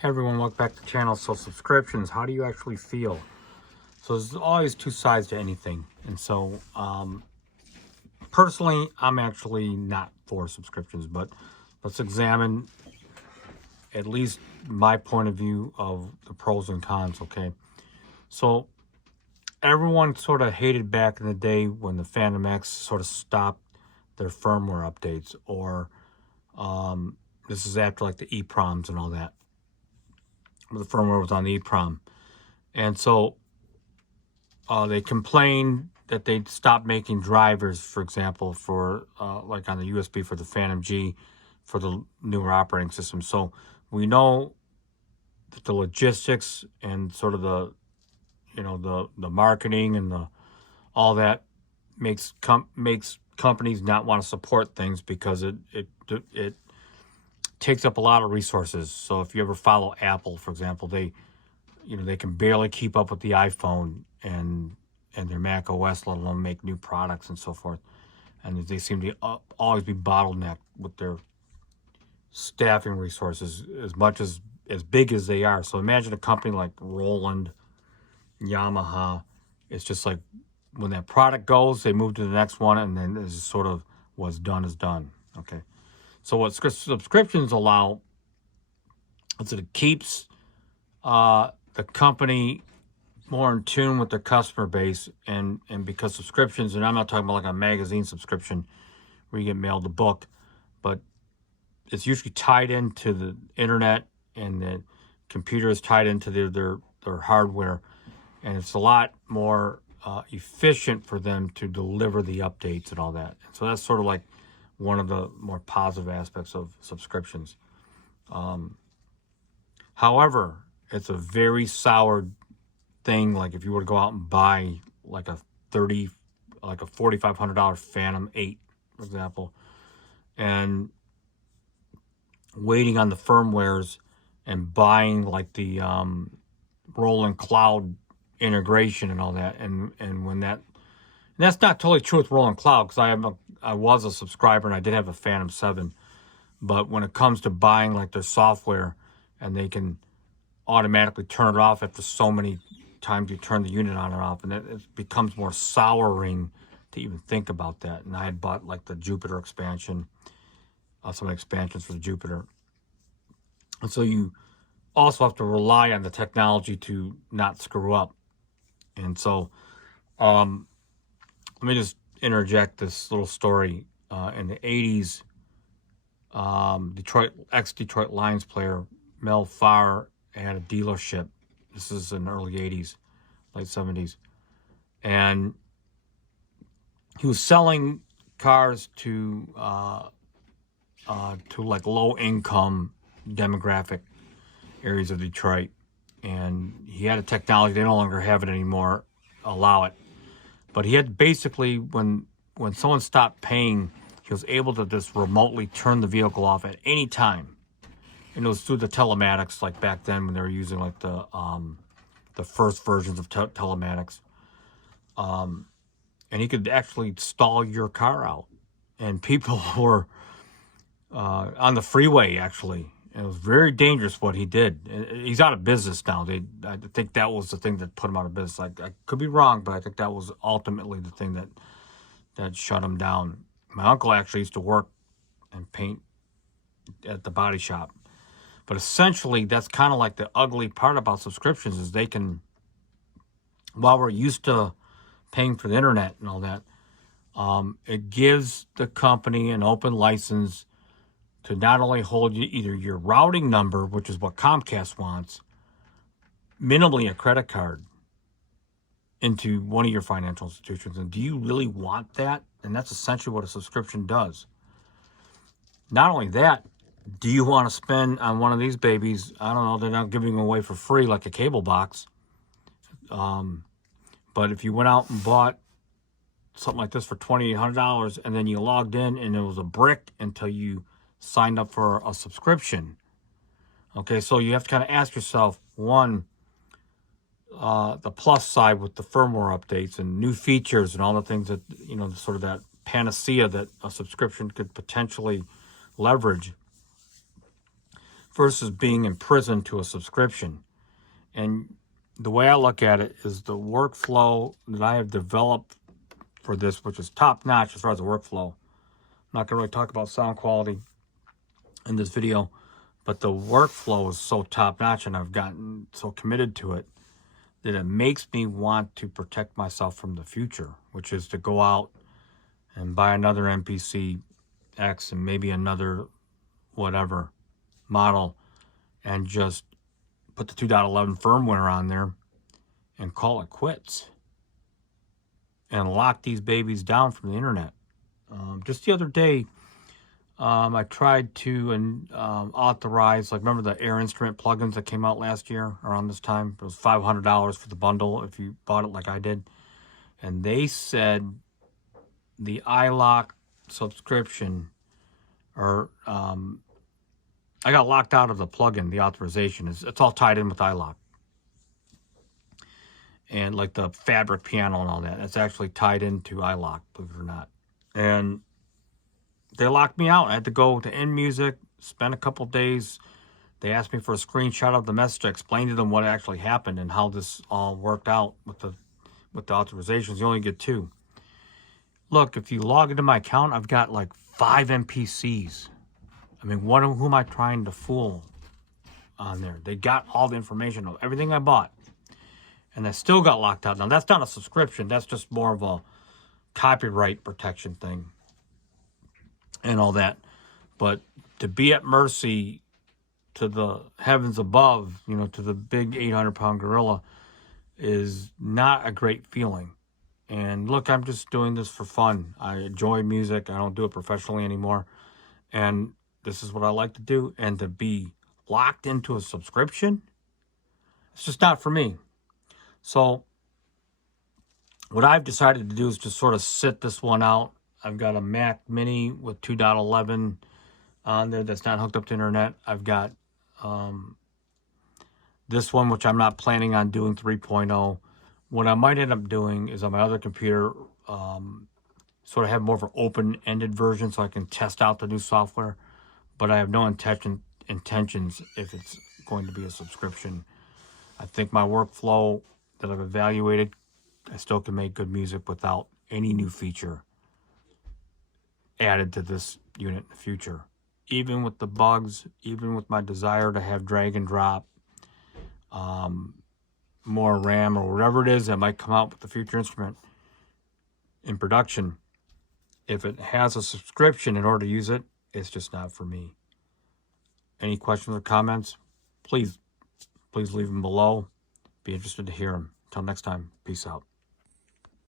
Hey everyone, welcome back to the channel. So subscriptions, how do you actually feel? So there's always two sides to anything. And so personally, I'm actually not for subscriptions, but let's examine at least my point of view of the pros and cons, okay? So everyone sort of hated back in the day when the Phantom X sort of stopped their firmware updates, or this is after like the EPROMs and all that. The firmware was on the EPROM. And so they complained that they'd stopped making drivers, for example, for like on the USB for the Phantom G for the newer operating system. So we know that the logistics and sort of the, the marketing and all that makes companies not want to support things because it takes up a lot of resources. So if you ever follow Apple, for example, they can barely keep up with the iPhone and their Mac OS, let alone make new products and so forth. And they seem to always be bottlenecked with their staffing resources as much as big as they are. So imagine a company like Roland, Yamaha. It's just like when that product goes, they move to the next one, and then it's sort of what's done is done. Okay. So what subscriptions allow is that it keeps the company more in tune with their customer base, and because subscriptions, and I'm not talking about like a magazine subscription where you get mailed a book, but it's usually tied into the internet, and the computer is tied into their hardware, and it's a lot more efficient for them to deliver the updates and all that. And so that's sort of like one of the more positive aspects of subscriptions. However, it's a very sour thing. Like if you were to go out and buy like a $4,500 Phantom 8, for example, and waiting on the firmwares and buying like the Roland Cloud integration and all that, and that's not totally true with Roland Cloud, because I was a subscriber and I did have a Phantom 7, but when it comes to buying like their software, and they can automatically turn it off after so many times you turn the unit on and off, and it becomes more souring to even think about that. And I had bought like the Jupiter expansion, some expansions for the Jupiter, and so you also have to rely on the technology to not screw up. And so let me just interject this little story. In the 80s, ex-Detroit Lions player Mel Farr had a dealership. This is in the early 80s, late 70s. And he was selling cars to like low-income demographic areas of Detroit. And he had a technology, they no longer have it anymore, allow it. But he had basically, when someone stopped paying, he was able to just remotely turn the vehicle off at any time. And it was through the telematics, like back then when they were using like the first versions of telematics. And he could actually stall your car out. And people were on the freeway, actually. And it was very dangerous what he did. He's out of business now. I think that was the thing that put him out of business. I could be wrong, but I think that was ultimately the thing that shut him down. My uncle actually used to work and paint at the body shop. But essentially, that's kind of like the ugly part about subscriptions, is they can, while we're used to paying for the internet and all that, it gives the company an open license to not only hold you either your routing number, which is what Comcast wants, minimally a credit card, into one of your financial institutions. And do you really want that? And that's essentially what a subscription does. Not only that, do you want to spend on one of these babies? I don't know, they're not giving them away for free like a cable box. But if you went out and bought something like this for $2,800, and then you logged in and it was a brick until you signed up for a subscription. Okay, so you have to kind of ask yourself, one, the plus side with the firmware updates and new features and all the things that, sort of that panacea that a subscription could potentially leverage, versus being imprisoned to a subscription. And the way I look at it is the workflow that I have developed for this, which is top notch as far as the workflow. I'm not going to really talk about sound quality in this video, but the workflow is so top notch, and I've gotten so committed to it that it makes me want to protect myself from the future, which is to go out and buy another MPC X and maybe another whatever model and just put the 2.11 firmware on there and call it quits and lock these babies down from the internet. Just the other day, I tried to authorize, like, remember the Air Instrument plugins that came out last year around this time? It was $500 for the bundle if you bought it like I did. And they said the iLock subscription, or I got locked out of the plugin, the authorization. It's all tied in with iLock. And like the fabric piano and all that, it's actually tied into iLock, believe it or not. And they locked me out. I had to go to InMusic, spend a couple days. They asked me for a screenshot of the message. I explained to them what actually happened and how this all worked out with the authorizations. You only get 2. Look, if you log into my account, I've got like 5 MPCs. I mean, who am I trying to fool on there? They got all the information of everything I bought, and I still got locked out. Now, that's not a subscription. That's just more of a copyright protection thing and all that. But to be at mercy to the heavens above, you know, to the big 800-pound gorilla, is not a great feeling. And look, I'm just doing this for fun. I enjoy music. I don't do it professionally anymore. And this is what I like to do. And to be locked into a subscription, it's just not for me. So what I've decided to do is just sort of sit this one out. I've got a Mac Mini with 2.11 on there that's not hooked up to internet. I've got this one, which I'm not planning on doing 3.0. What I might end up doing is on my other computer, sort of have more of an open-ended version so I can test out the new software. But I have no intentions if it's going to be a subscription. I think my workflow that I've evaluated, I still can make good music without any new feature added to this unit in the future. Even with the bugs, even with my desire to have drag and drop, more RAM or whatever it is that might come out with the future instrument in production, if it has a subscription in order to use it, it's just not for me. Any questions or comments? Please leave them below. Be interested to hear them. Until next time, peace out.